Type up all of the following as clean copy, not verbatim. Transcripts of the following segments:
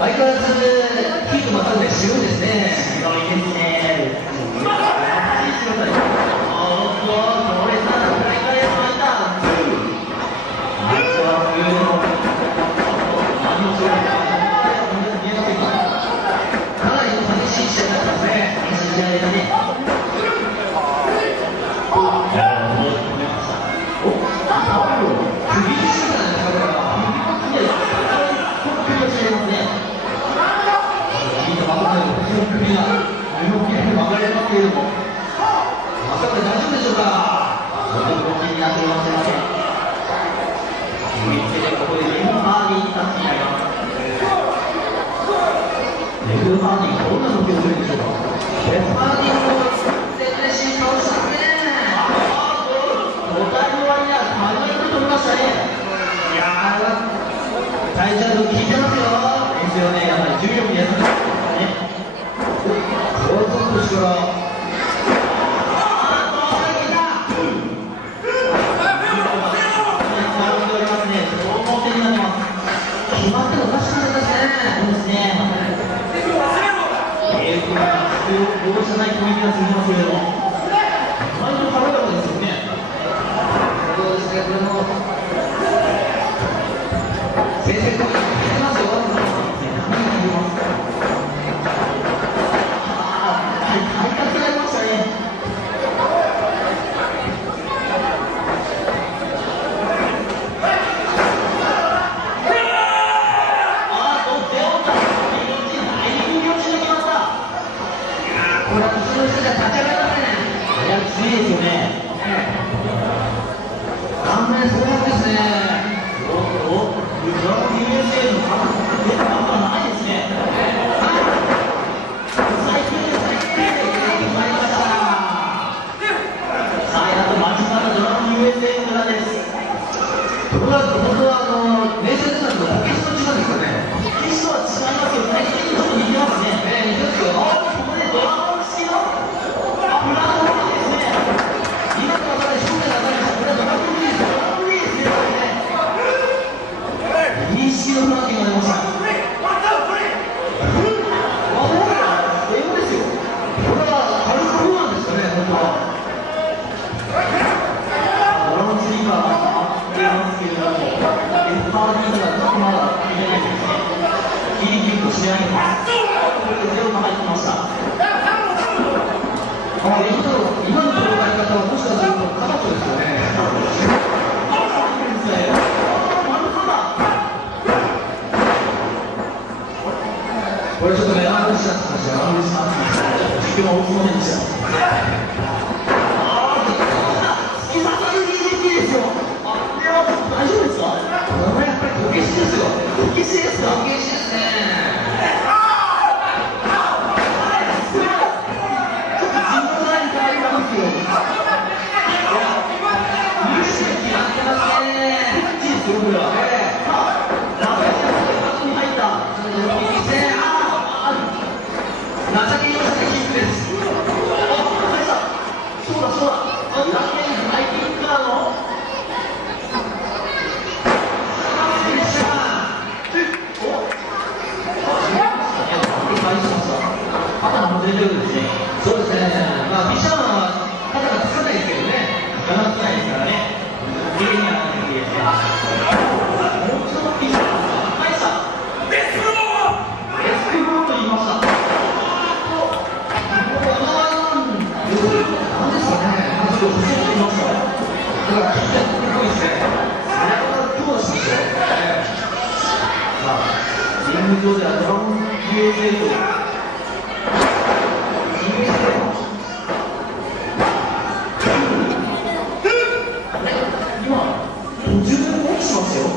相変わらずヒートまたぐで白いですね。白いですね。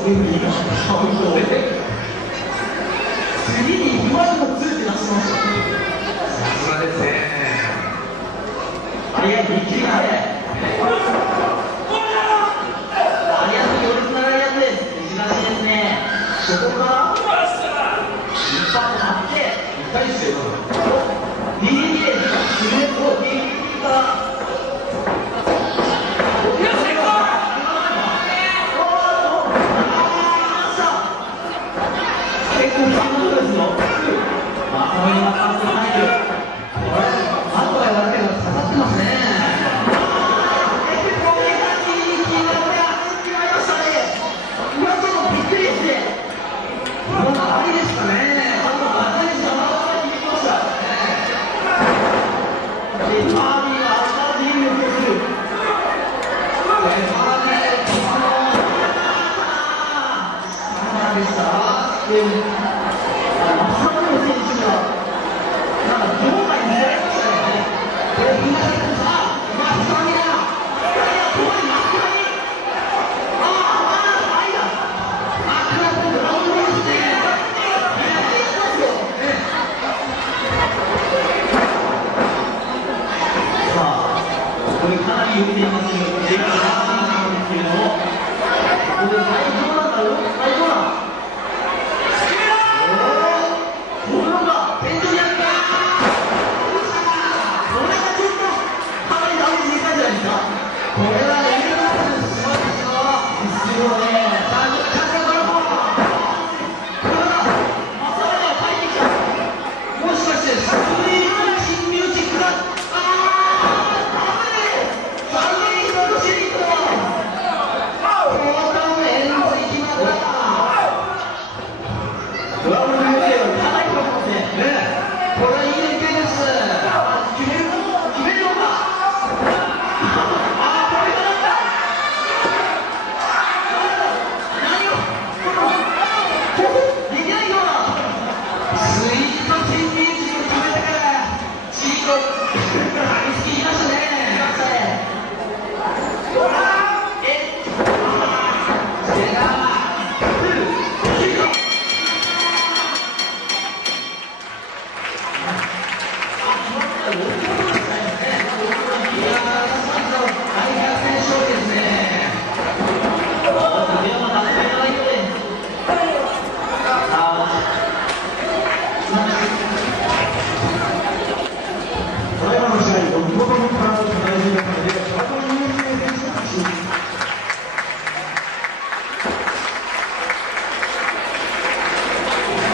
レフリーがカウントを終えて、次に今にもついて出しました。さすがですね。早い、見切りが早い。ありがとう、強烈なライアンです。難しいですね。そこから一発張って痛いですよ。DDT でシルエットを DDT から結構危険なことですよ。まあ、この今カウント入る。あとは言われてるのが刺さってますね。ありですかね。あとは何かなに行きました。で、バービーがアルバーティングをする。バービー、でした。で、浅野選手がなんか場外に出られましたよね。で、みんなでさあ、マスターミラー、怖いマスターミラー。これかなり言っていますよ。レガーなんですけれども、ここで最高なんだろう、最高だ。これが天井にあった。これがちょっとかなりダメージでかいんじゃないですか。これは